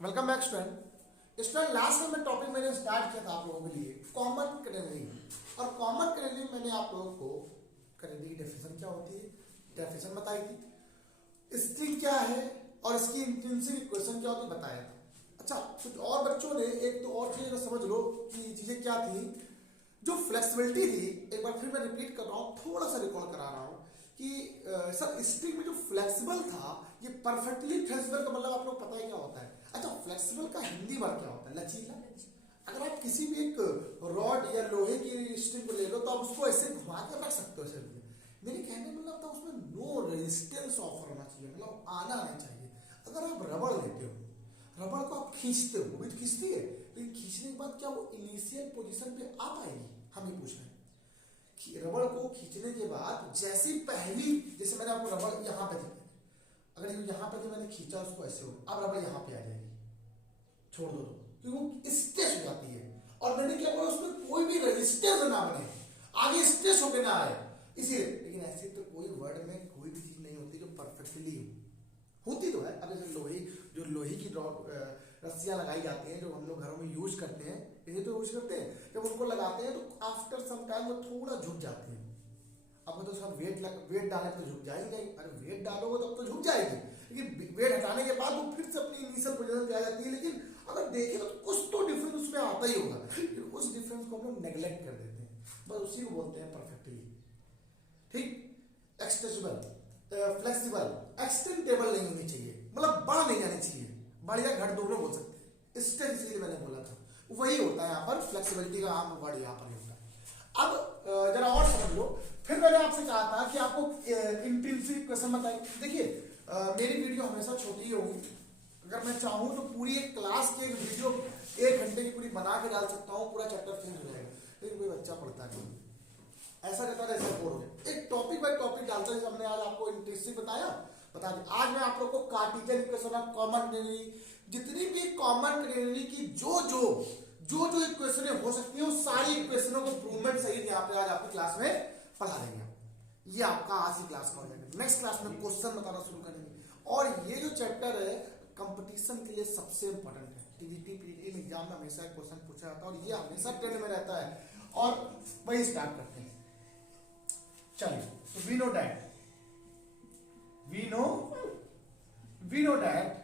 Welcome back student last में topic मैंने start किया था आप लोगों के लिए कॉमन करेनरी। और कॉमन करेनरी मैंने आप लोगों को करेनरी की डेफिनेशन क्या होती है, डेफिनेशन बताई थी, स्ट्रिंग क्या है और इसकी इंट्रिंसिक इक्वेशन क्या होती है बताया था। अच्छा, कुछ और बच्चों ने एक तो और चीज समझ लो कि चीजें क्या थी। जो फ्लेक्सिबिलिटी थी, एक बार फिर मैं रिपीट कर रहा हूँ, थोड़ा सा रिकॉल करा रहा हूँ कि सर स्ट्रिंग में जो फ्लेक्सिबल था ये परफेक्टली फ्लेक्सिबल का मतलब आप लोग पता है क्या होता है। अच्छा, फ्लेक्सिबल का हिंदी वर्ड क्या होता है? लचीला। अगर आप किसी भी एक रॉड या लोहे की स्ट्रिंग को ले लो तो आप उसको ऐसे घुमा कर रख सकते हो ऐसे। मेरे कहने का मतलब था उसमें नो रेजिस्टेंस ऑफर होना चाहिए, मतलब आना नहीं चाहिए। अगर आप रबड़ लेते हो, रबड़ को आप खींचते हो, वो भी तो खींचती है, लेकिन खींचने के बाद क्या वो इनिशियल पोजीशन पे आ पाएगी? हम ये पूछ रहे हैं कि रबड़ को खींचने के बाद जैसी पहली, जैसे मैंने आपको रबड़ यहाँ पे थी, अगर यहाँ पे थी मैंने खींचा उसको ऐसे हो, अब रबड़ यहाँ पे आ जाएगी, छोड़ दो तो वो स्ट्रेच हो जाती है। और मैंने क्या बोला, उसमें कोई भी रेजिस्टेंस ना बने, आगे स्ट्रेच होके ना आए, इसीलिए। लेकिन ऐसे तो कोई वर्ड में कोई भी चीज नहीं होती जो परफेक्टली होती तो है। अब जैसे लोहे की रस्सियां लगाई जाती हैं जो हम लोग घरों में यूज करते हैं, इन्हें तो यूज करते हैं, जब उनको लगाते हैं तो आफ्टर सम टाइम वो थोड़ा झुक जाती है। अब तो सब वेट डाले तो झुक जाएगी नहीं, अरे वेट डालोगे तब तो झुक जाएगी, लेकिन वेट हटाने के बाद वो फिर से अपनी इनिशियल पोजीशन पे आ जाती है। लेकिन अगर देखें तो कुछ तो डिफरेंस उसमें आता ही होगा, लेकिन उस डिफरेंस को हम लोग नेग्लेक्ट कर देते हैं, बस उसी को बोलते हैं परफेक्टली। ठीक, एक्सटेंसिबल, फ्लेक्सिबल, एक्सटेंडेबल नहीं होनी चाहिए, मतलब बढ़ नहीं जानी चाहिए, बढ़ या घट दोनों बोल सकते हैं। इसलिए मैंने बोला था वही होता है यहाँ पर, फ्लेक्सिबिलिटी का आम वर्ड यहाँ पर होता है। अब जरा और समझ लो, फिर मैंने आपसे कहा था कि आपको इंट्रिंसिक क्वेश्चन बताइए। देखिए मेरी वीडियो हमेशा छोटी ही होगी, अगर मैं चाहूँ तो पूरी एक क्लास की एक वीडियो 1 घंटे की पूरी बना के डाल सकता हूँ, पूरा चैप्टर फिनिश हो जाएगा, लेकिन कोई बच्चा पढ़ता नहीं, ऐसा कहता है ऐसा बोर हो गया। एक टॉपिक बाय टॉपिक डालते हैं, हमने आज आपको इंट्रिंसिक बताया, बता दें आज मैं आप लोग को कार्टेशियन इक्वेशन ऑफ कॉमन करेनरी, जितनी भी कॉमन करेनरी की जो इक्वेशन हो सकती है उस सारी इक्वेशनों को प्रूवमेंट सहित यहाँ पे आज आपकी क्लास में पढ़ा देंगे। ये आपका आज की क्लास का हो जाएगा। नेक्स्ट क्लास में क्वेश्चन बताना शुरू करेंगे, और ये जो चैप्टर है कंपटीशन के लिए सबसे इंपॉर्टेंट है। टीजीटी पीटी एग्जाम में हमेशा क्वेश्चन पूछा जाता है और ये हमेशा ट्रेंड में रहता है, और वही स्टार्ट करते हैं। चलिए, तो we know that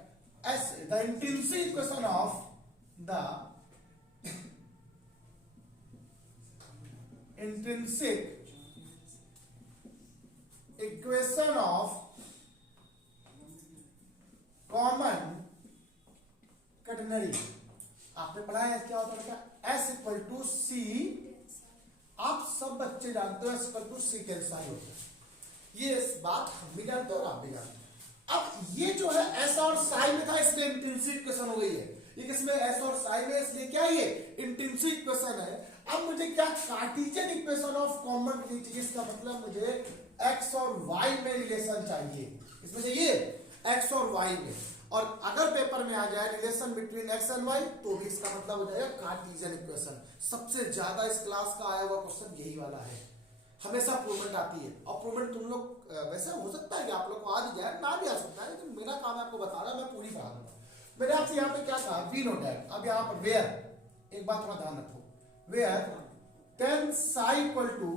as the intrinsic equation of the intrinsic equation of common quaternary, आपने पढ़ा है क्या होता है बेटा? S इक्वल टू सी, आप सब बच्चे जानते हो S equal to c cancel होता है, ये बात हम भी जानते हो और आप भी जानते हो। अब ये जो है एस और साई में था, इसलिए इंट्रिंसिक इक्वेशन हो गई है। ये किसमें? एस और साई में, इसलिए क्या ये इंट्रिंसिक इक्वेशन है। अब मुझे क्या कार्टेशियन इक्वेशन ऑफ कॉमन चाहिए, इसका मतलब मुझे एक्स और वाई में रिलेशन चाहिए, इसमें चाहिए एक्स और वाई में। और अगर पेपर में आ जाए relation between x and y तो भी इसका मतलब हो जाएगा कार्टेशियन इक्वेशन। सबसे ज्यादा इस क्लास का आया हुआ क्वेश्चन यही वाला है, हमेशा प्रूवमेंट आती है। और प्रूवमेंट तुम लोग वैसे हो सकता है कि आप लोग को आ जाए, ना भी आ सकता है, लेकिन मेरा काम है आपको बताना, मैं पूरी बता दूंगा। मैंने आपसे यहाँ पे क्या कहा, वी नो दैट। अब यहाँ पर वेयर, एक बात थोड़ा ध्यान रखो, where tan psi equal to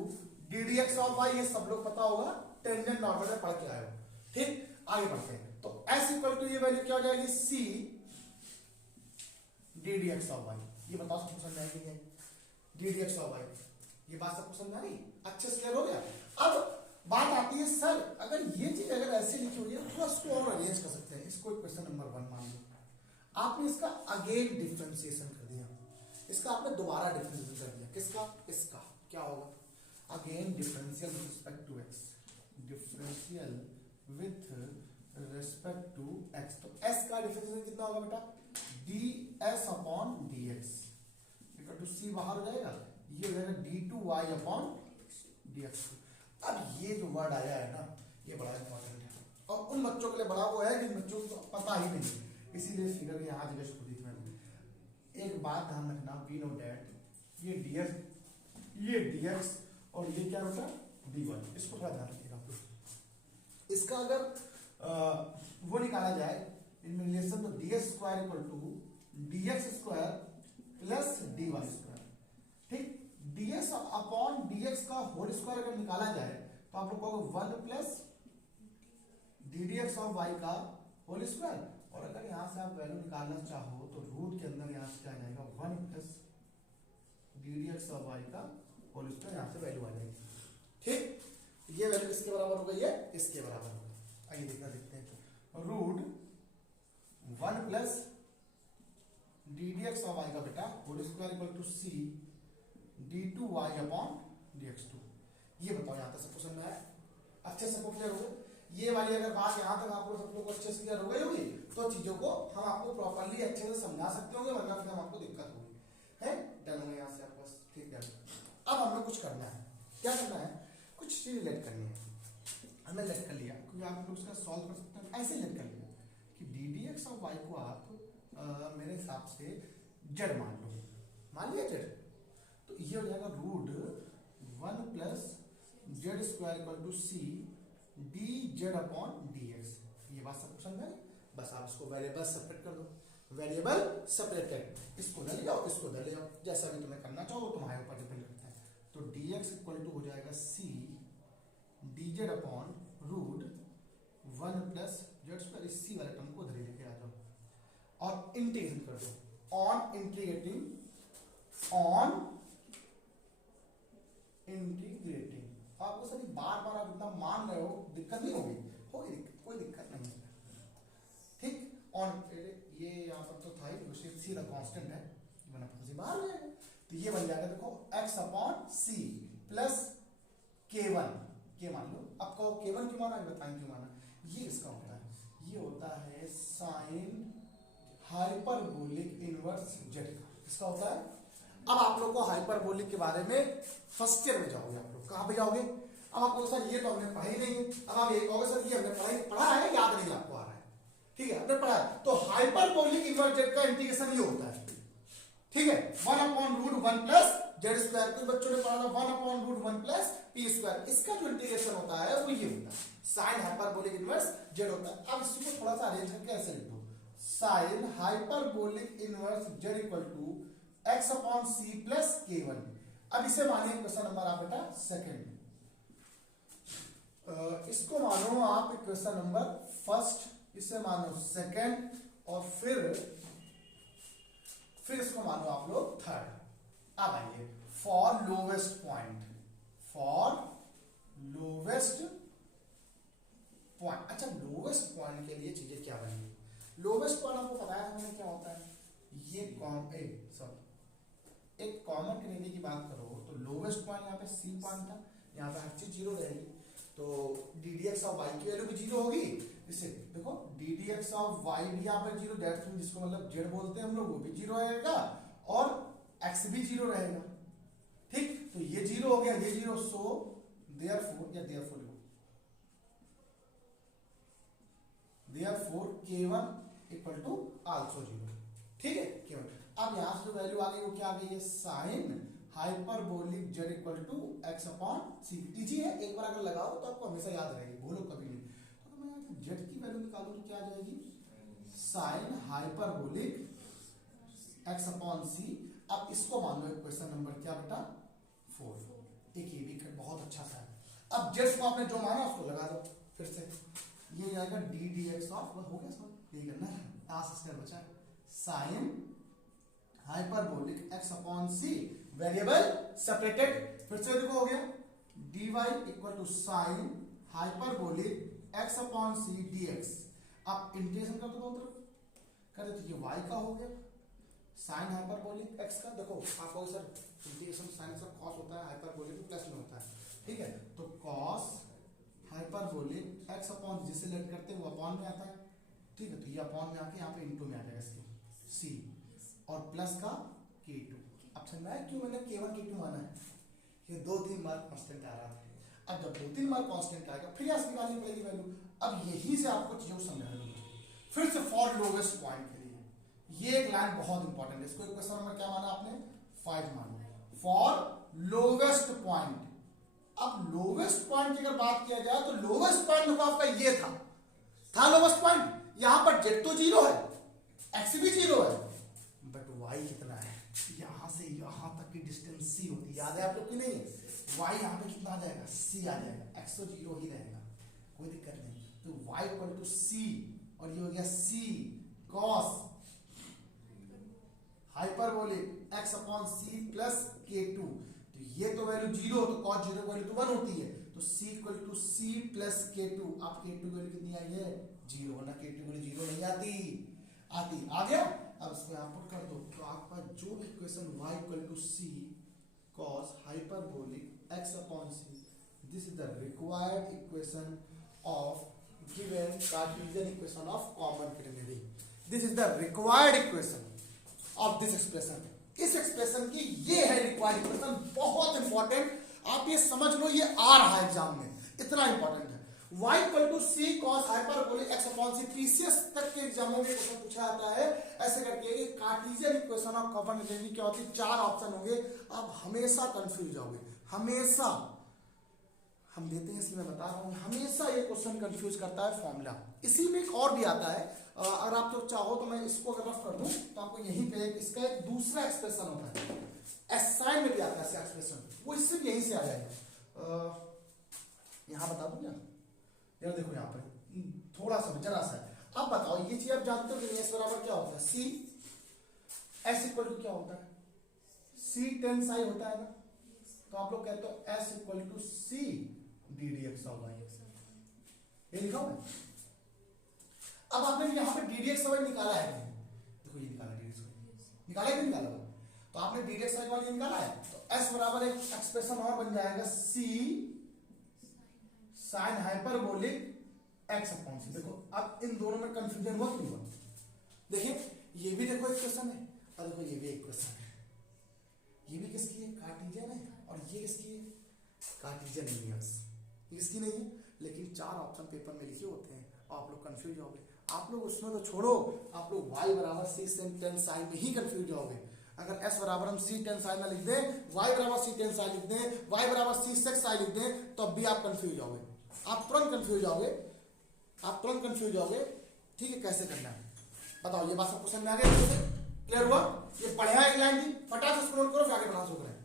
d D x of y, ये सब लोग पता होगा, टेंजेंट नॉर्मल में पढ़ के आए हो। ठीक, आगे बढ़ते हैं। तो एस इक्वल टू ये वैल्यू क्या हो जाएगी, c d D x of y. ये बताओ सबको समझ आएगी नहीं? D D x of y, ये बात सबको समझ आ रही, अच्छे से क्लियर हो गया। अब बात आती है सर अगर ये चीज अगर ऐसे लिखी हुई है तो थोड़ा इसको और अरेंज कर सकते हैं। इसको क्वेश्चन नंबर 1 मान लो, आपने इसका अगेन डिफरेंशिएशन कर दिया, इसका आपने दोबारा डिफरेंशिएशन कर दिया, किसका? इसका क्या होगा? Again differential with respect to X, differential with respect to X. तो एस का डिफरेंशिएशन कितना होगा बेटा? D S upon D X equal to C, बाहर हो जाएगा, ये हो जाएगा D two Y upon D X. अब ये जो वर्ड आया है ना, ये बड़ा इंपॉर्टेंट है, और उन बच्चों के लिए बड़ा वो है जिन बच्चों को पता ही नहीं, इसीलिए फिगर यहाँ जगह छोड़ दी थी मैंने। एक बात ध्यान रखना, वी नो दैट ये dx और ये क्या होता है dy, इसको थोड़ा ध्यान रखिएगा। इसका अगर वो निकाला जाए इन रिलेशन तो d x square equal to d x square plus d y square. ठीक, dx अपॉन dx का होल स्क्वायर अगर निकाला जाए तो आप लोग कहोगे 1 plus D D x of Y का होल स्क्वायर, और अगर यहां से आप वैल्यू निकालना चाहो तो रूट के अंदर यहां से क्या आ जाएगा 1 plus D D x of Y का होल स्क्वायर, यहां से वैल्यू आ जाएगी। ठीक, ये वैल्यू किसके बराबर हो गई है, इसके बराबर होगा। आइए देखते हैं root 1 plus D D x of Y का बेटा whole square equal to C d2y upon dx2। ये बताओ यहां तक सबको समझ में आया, अच्छे से क्लियर हो गए। ये वाली अगर बात यहां तक आप लोग सब लोग अच्छे से क्लियर हो गई होगी तो चीजों को हम आपको प्रॉपर्ली अच्छे से समझा सकते होंगे, वरना फिर हमको दिक्कत होगी। है डन हो यहां से आपको बस, ठीक है। अब हमें कुछ करना है, क्या करना है, कुछ चीज लेट करनी है। हमने लेट कर लिया क्योंकि आप लोग उसका सॉल्व कर सकते हैं, ऐसे लेट कर लिया कि D D x of Y को आप मेरे हिसाब से जेड मान लिया जेड, तो ये हो जाएगा root 1 plus Z square equal to C D Z upon D X. ये बात सबको समझ में, बस आप इसको वेरिएबल सेपरेट कर दो, वेरिएबल सेपरेटेड, इसको ले लिया इसको ले लिया, जैसा भी तुम्हें करना चाहो तुम्हारे ऊपर डिपेंड करता है। तो डी एक्स इक्वल टू हो जाएगा C D Z upon root 1 plus Z square, इस सी वाले टर्म को उधर लेके आ जाओ और इंटीग्रेशन कर दो। ऑन इंटीग्रेटिंग आपको सर बार बार आप इतना मान रहे हो, दिक्कत नहीं होगी कोई दिक्कत नहीं है। ठीक, ऑन ये यहाँ पर तो था ही, सीधा कांस्टेंट है, बाहर हो जाएगा। तो ये बन जाएगा देखो x upon C plus k1, के मान लो, अब कहो k1 क्यों माना, बताएं क्यों माना। ये इसका होता है, ये होता है साइन हाइपरबोलिक इनवर्स जेड का, इसका होता है। अब आप लोग को हाइपरबोलिक के बारे में फर्स्ट ईयर में जाओगे, आप लोग कहां पे जाओगे, अब आपको सर ये तो हमने पढ़ा ही नहीं है, अब आप ये कहोगे सर ये हमने पढ़ा है याद नहीं आपको आ रहा है, ठीक है हमने पढ़ा है। तो हाइपरबोलिक इनवर्स जेड का इंटीग्रेशन ये होता है, ठीक है, 1 upon root 1 plus Z square, कुछ बच्चों ने पढ़ा था 1 upon root 1 plus P square, इसका जो इंटीग्रेशन होता है वो ये होता है, साइन हाइपरबोलिक इनवर्स जेड होता है। अब इसको थोड़ा सा अरेंज करके ऐसे लिख दो, sine hyperbolic inverse Z equal to x upon C plus k1। अब इसे मानिए क्वेश्चन नंबर आप बेटा सेकंड, इसको मानो आप क्वेश्चन नंबर फर्स्ट, इसे मानो सेकंड, और फिर इसको मानो आप लोग थर्ड। अब आइए फॉर लोवेस्ट पॉइंट, अच्छा लोवेस्ट पॉइंट के लिए चीजें क्या बनेंगी, लोवेस्ट पॉइंट आपको पता है हमें क्या होता है, ये एक कॉमन क्रिएटिव की बात करो तो लोवेस्ट पॉइंट यहाँ पे सी पॉइंट था, यहाँ पे हर चीज जीरो रहेगी, तो D D x of Y की वैल्यू भी जीरो होगी। इससे देखो D D x of Y भी यहाँ पर जीरो, दैट्स मीन जिसको मतलब जेड बोलते हैं हम लोग, वो भी जीरो रहेगा और एक्स भी जीरो रहेगा। ठीक, तो ये जीरो हो गया, ये zero, so therefore k1 equal to also zero. ठीक है, k1। अब यहां से जो वैल्यू आ गई वो क्या आ गई है, sine hyperbolic Z equal to X upon C. Easy है, एक बार अगर लगाओ तो आपको हमेशा याद रहेगी, भूलो कभी नहीं। तो मैं यहाँ जेड की वैल्यू निकालूं तो क्या आ जाएगी, साइन हाइपरबोलिक एक्स अपॉन सी। अब इसको मान लो क्वेश्चन नंबर क्या बेटा 4, एक ये भी बहुत अच्छा सा है। अब जेड को आपने जो माना उसको लगा दो फिर से, ये जाएगा डी डी एक्स ऑफ, हो गया सर, ये करना है, आस स्क्वायर बचा है, sine hyperbolic x upon C, variable separated, फिर से देखो हो गया dy equal to sine hyperbolic x upon C dx। अब इंटीग्रेशन कर दो दोनों तरफ, कर दो तो ये y का हो गया, साइन हाइपरबोलिक x का, देखो आपको सर इंटीग्रेशन साइन का cos होता है, हाइपरबोलिक प्लस में होता है, ठीक है, तो cos हाइपरबोलिक x अपॉन, जिसे लेट करते हैं वो अपॉन में आता है, ठीक है, तो ये अपॉन में आके यहाँ पे इनटू में आ जाएगा इसके c, और प्लस का k2। अब समझ में आया क्यों मैंने k1 k2 माना है, ये 2-3 बार कांस्टेंट आ रहा था। अब जब 2-3 बार कांस्टेंट आएगा फिर यहाँ से निकालनी पड़ेगी वैल्यू। अब यही से आपको चीजों समझा दूंगा। फिर से फॉर लोवेस्ट पॉइंट के लिए ये एक लाइन बहुत इंपॉर्टेंट है, इसको क्वेश्चन नंबर क्या माना आपने 5 माना, फॉर लोवेस्ट पॉइंट। अब लोवेस्ट पॉइंट की अगर बात किया जाए तो लोवेस्ट पॉइंट देखो आपका ये था लोवेस्ट पॉइंट, यहां पर z तो 0 है, x भी 0 है, बट y कितना है, यहां से यहां तक की डिस्टेंस c होती है, याद है आप लोग की नहीं, y यहाँ पे कितना आ जाएगा, c आ जाएगा, x तो 0 ही रहेगा, कोई दिक्कत नहीं, तो y इक्वल टू c और ये हो गया c cos hyperbolic x upon c plus k2, तो ये तो वैल्यू 0, तो cos 0 की वैल्यू तो 1 होती है, तो c equal to c plus k2, आप k2 की वैल्यू कितनी आई है 0, वरना k2 की वैल्यू 0 नहीं आती, आ गया। अब इसमें आप पुट कर दो, तो आपका जो भी equation y equal to c cos hyperbolic x upon c, this is the required equation of given Cartesian equation of common quadratic, this is the required equation of this expression, इस expression की ये है required equation, बहुत important, आप ये समझ लो, ये आ रहा है एग्जाम में, इतना इंपॉर्टेंट है। y equal to c cos hyperbolic x upon c, previous तक के एग्जामों में क्वेश्चन पूछा जाता है ऐसे करके, Cartesian equation of common quadratic क्या होती है, 4 ऑप्शन होंगे, आप हमेशा कंफ्यूज होगे, हमेशा, हम देते हैं इसलिए मैं बता रहा हूं, हमेशा ये क्वेश्चन कंफ्यूज करता है फॉर्मूला। इसी में एक और भी आता है, अगर आप लोग चाहो तो मैं इसको अगर रफ कर दूं तो आपको यहीं पे इसका एक दूसरा एक्सप्रेशन होता है, एसाइन में भी आता है एक्सप्रेशन, वो इससे भी यहीं से आ जाएगा, यहां बता दूं क्या, यार देखो यहाँ पर थोड़ा सा जरा सा, अब बताओ ये चीज आप जानते हो कि नहीं, s बराबर क्या होता है, c s इक्वल टू क्या होता है, c टेन साई होता है ना, तो आप लोग कहते हो s equal to c d dx of y, ये लिखा हुआ है। अब आपने यहाँ पे d dx ऑफ y निकाला है, देखो ये निकाला d dx ऑफ y, निकाला है कि निकाला हुआ, तो आपने d dx ऑफ y निकाला है, तो s बराबर एक एक्सप्रेशन और बन जाएगा c sign hyperbolic x upon c। देखो अब इन दोनों में कंफ्यूजन हुआ कि नहीं हुआ, देखिए ये भी देखो इक्वेशन है, और देखो ये भी इक्वेशन है, ये भी किसकी है, कार्टेशियन है, और ये किसकी है, कार्टेशियन इनवर्स, ये किसकी नहीं है, लेकिन 4 ऑप्शन पेपर में लिखे होते हैं और आप लोग कंफ्यूज होगे, आप लोग उसमें तो छोड़ो, आप लोग y बराबर c sin tan sin में ही कंफ्यूज होगे, अगर s बराबर हम c tan sin ना लिख दें, y बराबर c tan sin लिख दें, y बराबर c sec sin लिख दें, तो अब भी आप कंफ्यूज होगे, आप तुरंत कंफ्यूज होगे, आप तुरंत कंफ्यूज होगे, ठीक है, कैसे करना है बताओ, ये बात सबको समझ में आ गया, क्लियर हुआ, ये पढ़ा एक लाइन थी, फटाफट स्क्रॉल करो, आगे बढ़ा सकते हैं।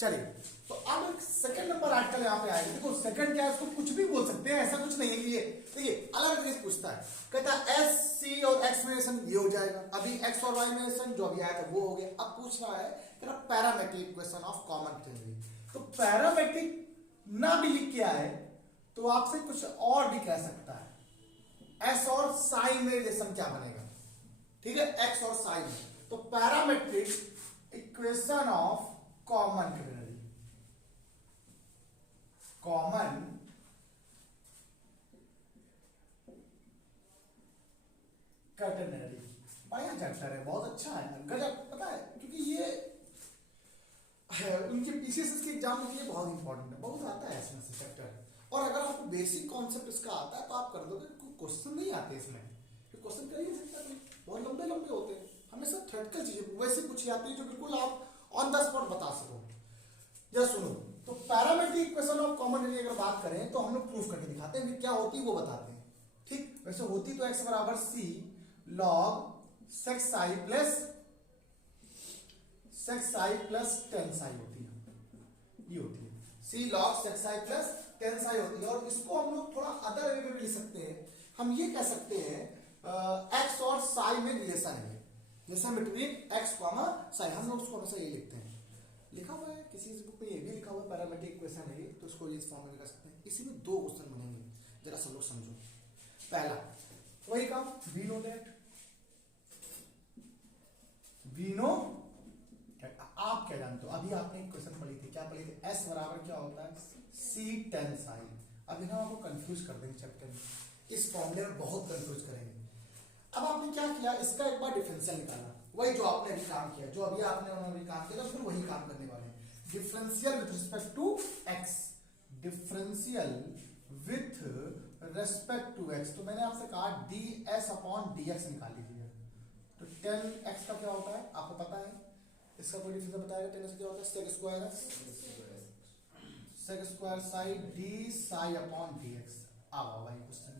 चलिए, तो अब सेकंड नंबर आर्टिकल यहाँ पे आएगा, देखो सेकंड क्या है, इसको कुछ भी बोल सकते हैं, ऐसा कुछ नहीं है कि ये, देखिए अलग अलग पूछता है, कहता है एस सी और एक्स में रिलेशन ये हो जाएगा, अभी एक्स और वाई में रिलेशन जो अभी आया था वो हो गया, अब पूछ रहा है कहता parametric equation of common quadratic, तो पैरामेट्रिक ना भी लिख के आए तो आपसे कुछ और भी कह सकता है, एस और साइन में रिलेशन क्या बनेगा, ठीक है, एक्स और साइन, तो parametric equation of common quadratic, common quadratic, बढ़िया चैप्टर है, बहुत अच्छा है, गजब, पता है, क्योंकि ये उनके पीसीएस के एग्जाम के लिए बहुत इंपॉर्टेंट है, बहुत आता है इसमें से चैप्टर, और अगर आपको बेसिक कॉन्सेप्ट इसका आता है तो आप कर दोगे, क्वेश्चन नहीं आते इसमें, क्वेश्चन कर ही नहीं सकता, बहुत लंबे लंबे होते हैं, हमेशा थ्योरेटिकल चीजें वैसे पूछी जाती है जो बिल्कुल आप ऑन द स्पॉट बता सको। या सुनो, तो parametric equation of common quadratic अगर बात करें तो हम लोग प्रूफ करके दिखाते हैं, क्या होती है वो बताते हैं, ठीक, वैसे होती तो x बराबर c log sec psi plus sec psi plus tan psi होती है, ये होती है c log sec psi plus tan psi होती है, और इसको हम लोग थोड़ा अदर वे में लिख सकते हैं, हम ये कह सकते हैं x और psi में रिलेशन है, relation between x comma psi, हम लोग उसको हमेशा ये लिखते हैं, लिखा हुआ है किसी बुक में, ये भी लिखा हुआ है पैरामेट्रिक इक्वेशन है ये, तो इसको इस फॉर्म में कर सकते हैं, इसी में 2 क्वेश्चन बनेंगे, जरा सब लोग समझो। पहला वही काम, we know that, we know आप क्या जानते हो, अभी आपने एक क्वेश्चन पढ़ी थी, क्या पढ़ी थी, s बराबर क्या होता है c tan psi, अभी ना आपको कंफ्यूज कर देंगे चैप्टर में, इस फॉर्मूले में बहुत कंफ्यूज करेंगे। अब आपने क्या किया, इसका एक बार डिफरेंशियल निकाला, वही जो आपने अभी काम किया, जो अभी आपने उन्होंने काम किया था फिर वही काम करने वाले हैं, differential with respect to x, differential with respect to x, तो मैंने आपसे कहा ds अपॉन dx निकाल लीजिए, तो 10x का क्या होता है आपको पता है, इसका कोई डिफरेंस बताएगा, 10x क्या होता है, sec square psi d psi upon dx, आओ भाई क्वेश्चन,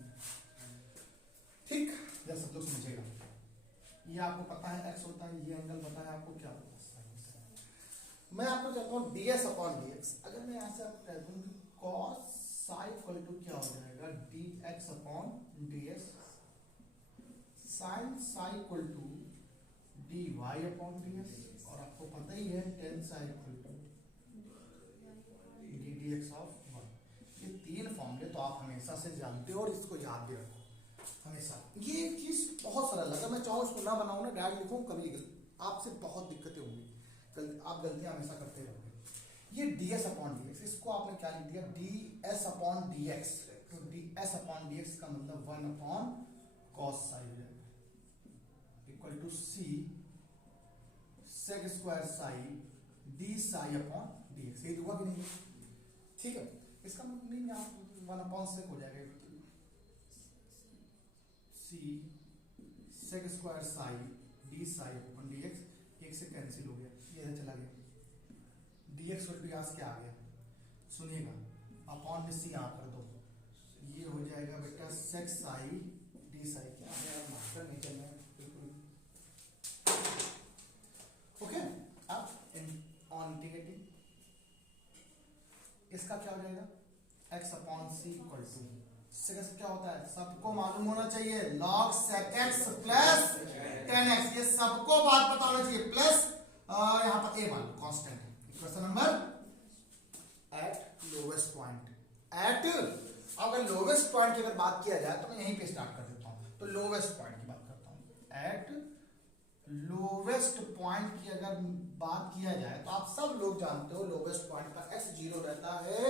ये आपको पता है x होता है, ये एंगल पता है आपको क्या होता है, sin होता है। मैं आपको कहता हूँ ds अपॉन dx, अगर मैं यहाँ से आपको कह दूँ कि cos psi इक्वल टू क्या हो जाएगा, dx upon ds, sin psi equal to dy upon ds, और आपको पता ही है tan psi equal to ddx of 1। ये तीन फॉर्मूले तो आप हमेशा से जानते हो और इसको याद भी रखो हमेशा। ये एक चीज बहुत सरल है, अगर मैं चाहूँ इसको ना बनाऊँ ना, डायरेक्ट लिखूँ, कभी आपसे बहुत दिक्कतें होंगी, आप गलतियां हमेशा करते रहोगे। ये ds अपॉन dx, इसको आपने क्या लिख दिया, ds अपॉन dx, तो ds अपॉन dx का मतलब 1 अपॉन cos psi हो जाएगा equal to c sec square psi d psi upon dx, ये होगा भी नहीं, ठीक है। इसका मतलब यहाँ 1 अपॉन sec हो जाएगा, c sec square psi d psi upon dx, एक से कैंसिल हो गया, ये चला गया, dx इक्वल टू यहाँ से क्या आ गया, सुनिएगा, अपॉन में c यहाँ कर दो, ये हो जाएगा बेटा sec psi d psi, क्या है यार मास्टर नहीं चल रहा है बिल्कुल, ओके। अब ऑन इंटीग्रेटिंग इसका क्या हो जाएगा, x upon c equal to sec क्या होता है, सबको मालूम होना चाहिए, log sec x plus tan x, ये सबको बात पता होना चाहिए, प्लस यहाँ पर a मान कांस्टेंट है। Question number at lowest point, at, अगर लोवेस्ट पॉइंट की अगर बात किया जाए तो मैं यहीं पे स्टार्ट कर देता हूँ, तो लोवेस्ट पॉइंट की बात करता हूँ, एट लोवेस्ट पॉइंट की अगर बात किया जाए तो आप सब लोग जानते हो लोवेस्ट पॉइंट का x 0 रहता है,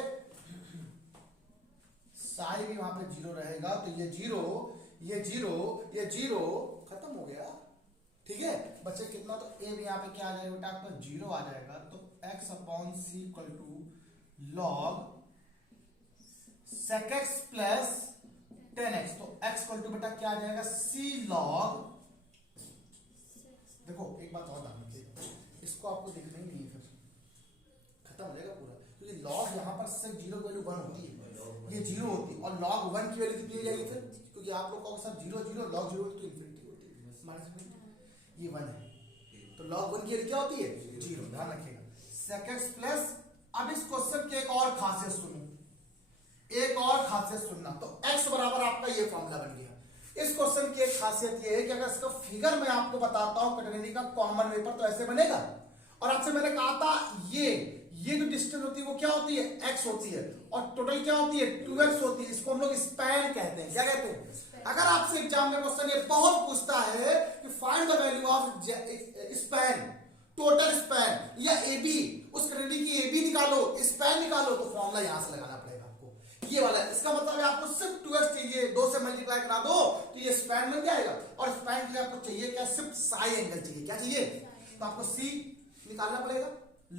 साई भी वहां पे 0 रहेगा, तो ये 0, ये 0, ये 0 खत्म हो गया, ठीक है बच्चे। कितना, तो a भी यहाँ पे क्या आ जाएगा बेटा आपका 0 आ जाएगा, तो x upon c equal to log sec x plus tan x, तो x इक्वल टू बेटा क्या आ जाएगा, c log, देखो एक बात और ध्यान रखिए, इसको आपको देखना ही नहीं है, फिर खत्म हो जाएगा पूरा, क्योंकि log यहाँ पर sec 0 की वैल्यू 1 होती है, ये 0 होती है, और log 1 की वैल्यू कितनी हो जाएगी फिर, क्योंकि आप लोग का सब 0 0 log 0 तो इनफिनिटी होती है, माइनस इनफिनिटी, ये 1 है, तो log 1 की वैल्यू क्या होती है 0, ध्यान रखिएगा। sec x प्लस, अब इस क्वेश्चन की एक और खासियत सुनो, एक और खासियत सुनना, तो x बराबर आपका ये फॉर्मूला बन गया। इस क्वेश्चन की एक खासियत ये है कि अगर इसका फिगर मैं आपको बताता हूं कैटेगरी का कॉमन वेपर, तो ऐसे बनेगा, और आपसे मैंने कहा था ये जो डिस्टेंस होती है वो क्या होती है, x होती है, और टोटल क्या होती है 2x होती है, इसको हम लोग स्पैन कहते हैं, क्या कहते हैं। अगर आपसे एग्जाम में क्वेश्चन ये बहुत पूछता है कि find the value of span, total span या AB, उस कैटेगरी की AB निकालो, स्पैन निकालो, तो फॉर्मूला यहां से लगाना पड़ेगा आपको, ये वाला। इसका मतलब है आपको सिर्फ 2x चाहिए, 2 से मल्टीप्लाई करा दो तो ये स्पैन बन जाएगा, और स्पैन के लिए आपको चाहिए क्या, सिर्फ साई एंगल चाहिए, क्या चाहिए, तो आपको C निकालना पड़ेगा,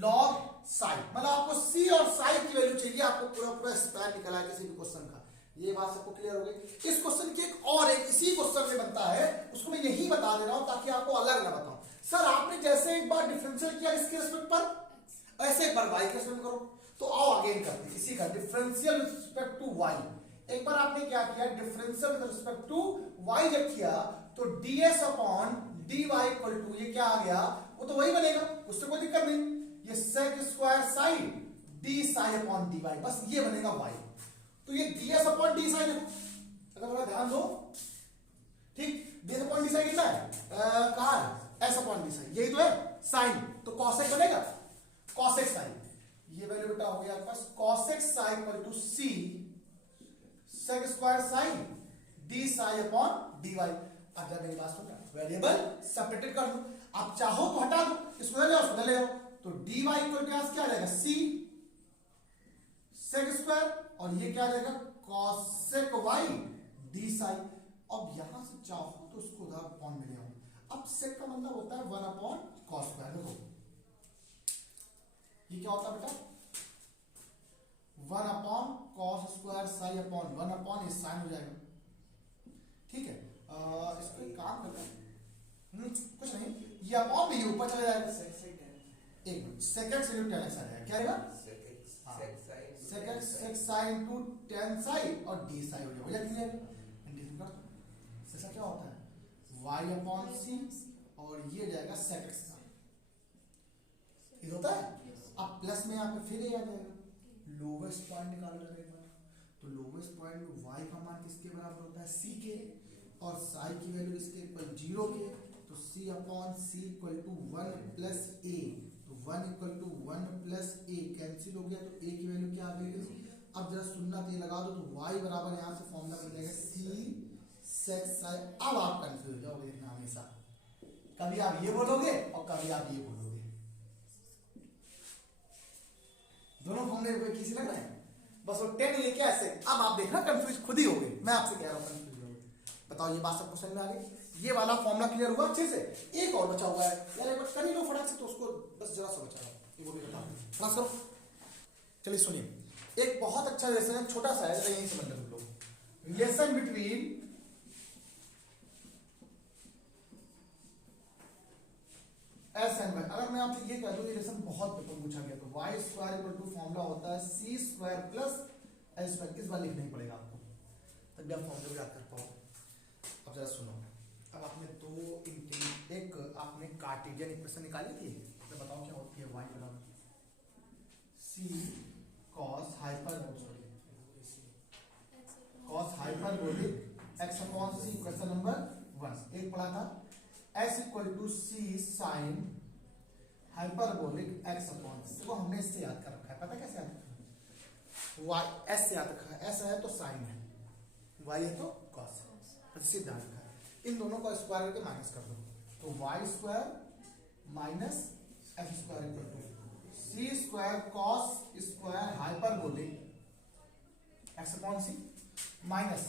log साई, मतलब आपको C और साई की वैल्यू चाहिए, आपको पूरा पूरा स्पैन निकाला है किसी भी क्वेश्चन का, ये बात सबको क्लियर हो गई। इस क्वेश्चन की एक और एक इसी क्वेश्चन में बनता है, उसको मैं यही बता दे रहा हूं ताकि आपको अलग ना बताऊं। सर आपने जैसे एक बार डिफरेंशियल किया इसके रिस्पेक्ट पर, ऐसे एक बार y के रिस्पेक्ट करो, तो आओ अगेन करते हैं इसी का differential with respect to y। एक बार आपने क्या किया, differential with respect to y जब किया तो ds upon dy equal to ये क्या आ गया, वो तो वही बनेगा, उससे कोई दिक्कत नहीं, ये sec square Sai d psi upon dy, बस ये बनेगा y। तो ये ds अपॉन d साई, अगर थोड़ा ध्यान दो, ठीक, ds अपॉन d साई कितना है, कहां है, s अपॉन d साई, यही तो है साइन, तो cosec बनेगा, cosec साइन, ये वैल्यू बेटा हो गया आपके पास cosec sine equal to c sec square sine d psi upon dy। अब जब मेरी बात सुनना, वेरिएबल सेपरेटेड कर दो, आप चाहो तो हटा दो, इसको ले आओ, ले आओ, तो dy इक्वल टू क्या आ जाएगा, c sec स्क्वायर, और ये क्या आ जाएगा cosec y d साई। अब यहां से चाहो तो उसको उधर अपॉन में ले आओ, अब sec का मतलब होता है 1 अपॉन cos स्क्वायर, देखो ये क्या होता है बेटा, 1 upon cos square psi upon 1 upon इस साइन हो जाएगा, ठीक है। इसको एक काम करते हैं, कुछ नहीं, ये अपॉन में ये ऊपर चला जाएगा, एक minute, sec x into tan x आ जाएगा, क्या आएगा sec x sec Sai into tan psi और d साई हो जाएगा, ऐसा क्या होता है y अपॉन c और ये जाएगा sec x का। ये होता है। अब प्लस में यहाँ पे फिर ये आ जाएगा, लोवेस्ट पॉइंट निकालो जरा एक बार। तो लोवेस्ट पॉइंट में y का मान किसके बराबर होता है, c के, और साई की वैल्यू इसके इक्वल 0 के, तो c upon c equal to 1 plus a, तो 1 equal to 1 plus a cancel हो गया, तो a की वैल्यू क्या आ गई। अब जरा सुनना तो ये लगा दो, तो y बराबर यहाँ से फॉर्मूला बन जाएगा c sec साई। अब आप कंफ्यूज हो जाओगे देखना हमेशा, कभी आप ये बोलोगे और कभी आप ये बोलोगे, दोनों फॉर्मूले किसी लग रहे हैं, बस वो 10 लेके ऐसे। अब आप देखना कंफ्यूज खुद ही होगे, मैं आपसे कह रहा हूँ कंफ्यूज होगे। बताओ ये बात सबको समझ में आ गई, ये वाला फॉर्मूला क्लियर हुआ अच्छे से। एक और बचा हुआ है यार, एक बार कर ही लो फटाक से, तो उसको बस जरा सा बचा ये वो भी बता दो करो। चलिए सुनिए, एक बहुत अच्छा रिलेशन है, छोटा सा है, यही समझ लो लोग, relation between S and Y. अगर मैं आपसे ये कह दूं, ये रिलेशन बहुत पेपर में पूछा गया, तो Y square equal to formula होता है C square plus L square. इस बार लिखना ही पड़ेगा आपको, तभी आप फॉर्मूला याद कर पाओ। अब जरा सुनो, अब आपने एक आपने कार्टेशियन इक्वेशन निकाली थी, तो बताओ क्या होती है, वाई बराबर C cos hyperbolic X upon C, question number 1 एक पढ़ा था। S equal to C sine hyperbolic X upon, देखो हमने इससे याद कर रखा है, पता कैसे याद रखा है, वाई एस से याद रखा है, एस है तो साइन है, वाई है तो कॉस है, सीधा रखा है। इन दोनों को स्क्वायर करके माइनस कर दो, तो Y square minus X square equal to C square cos square hyperbolic X upon C minus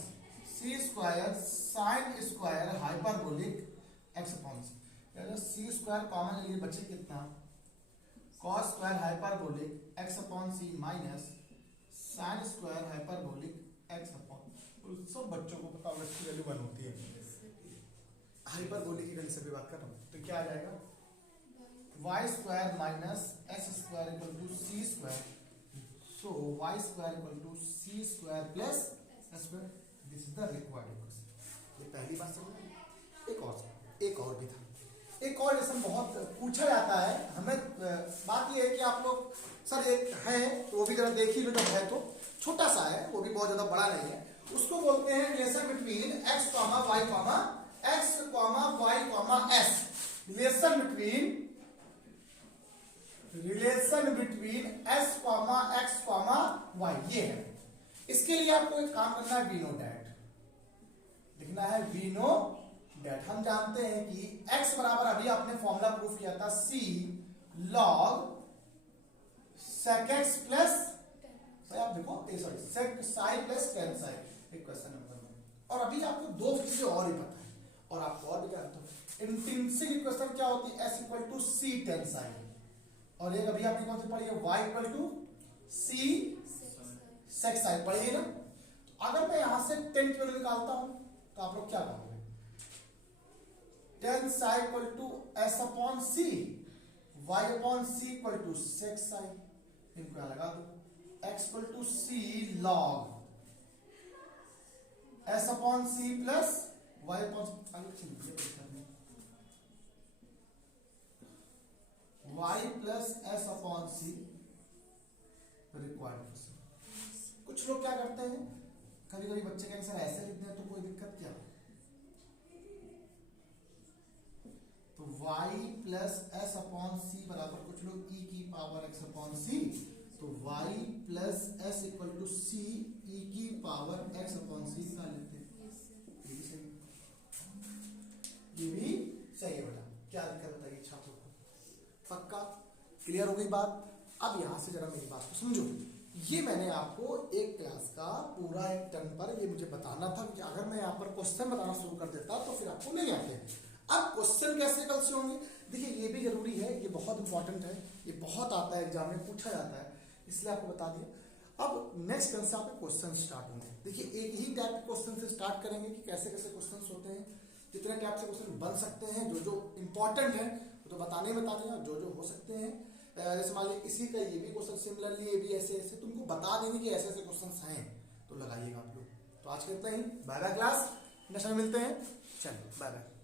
C square sine square hyperbolic X upon C. C square common लिए बचे कितना, cos square hyperbolic X upon C minus sine square hyperbolic X upon, सब बच्चों को पता होगा इसकी value 1 होती है। हाइपरबोलिक की वैल्यू से भी बात कर रहा हूं, तो क्या आ जाएगा, Y square minus X square equal to C square, so Y square equal to C square plus X square. This is the required equation. ये पहली बात समझ। एक और भी था, एक और रिलेशन बहुत पूछा जाता है हमें। बात ये है कि आप लोग सर एक है तो वो भी जरा देख ही लो, जब है तो छोटा सा है, वो भी बहुत ज्यादा बड़ा नहीं है। उसको बोलते हैं relation between X comma Y comma X comma Y comma S. Relation between S comma X comma Y, ये है। इसके लिए आपको एक काम करना है, वी नो डैट लिखना है, वी नो डेट। हम जानते हैं कि x बराबर, अभी आपने फॉर्मूला प्रूफ किया था, c log sec x plus, आप देखो sorry sec Sai plus tan Sai, एक क्वेश्चन नंबर 1। और अभी आपको दो चीजें और ही पता है, और आपको और भी जानते हो इंट्रिंसिक इक्वेशन क्या होती है, s equal to c tan psi, और एक अभी आपने कौन सी पढ़ी है, y equal to c sec psi पढ़ी है ना। अगर मैं यहां से tan की वैल्यू निकालता हूं तो आप लोग क्या कहोगे, tan psi equal to s upon c, y upon c equal to sec psi। इनको लगा दो, x equal to c log s upon c plus y upon y plus s upon c required. कुछ लोग क्या करते हैं, कभी कभी बच्चे का आंसर ऐसे लिखते हैं, तो कोई दिक्कत क्या, तो y प्लस एस अपॉन सी बराबर कुछ लोग e की पावर x अपॉन सी, तो y प्लस S equal to C e की पावर x अपॉन सी निकाल लेते हैं। ये भी सही, ये भी सही है बेटा, क्या दिक्कत बताइए छात्रों को, पक्का क्लियर हो गई बात। अब यहां से जरा मेरी बात को समझो, ये मैंने आपको एक क्लास का पूरा एक टर्म पर ये मुझे बताना था कि अगर मैं यहाँ पर क्वेश्चन बताना शुरू कर देता तो फिर आपको नहीं आते। अब क्वेश्चन कैसे कल से होंगे, देखिए ये भी जरूरी है, ये बहुत इंपॉर्टेंट है, ये बहुत आता है एग्जाम में पूछा जाता है, इसलिए आपको बता दिया। अब नेक्स्ट टर्म से आपके क्वेश्चन स्टार्ट होंगे। देखिए एक ही टाइप के क्वेश्चन से स्टार्ट करेंगे कि कैसे कैसे क्वेश्चन होते हैं, कितने टाइप से क्वेश्चन बन सकते हैं, जो जो इंपॉर्टेंट है वो तो बताने बता देंगे, जो जो हो सकते हैं जैसे मान लीजिए इसी का ये भी क्वेश्चन सिमिलरली ये भी ऐसे ऐसे तुमको बता देंगे कि ऐसे ऐसे क्वेश्चन हैं, तो लगाइएगा आप लोग। तो आज के इतना ही, बाय बाय क्लास, नेक्स्ट में मिलते हैं, चलो बाय बाय।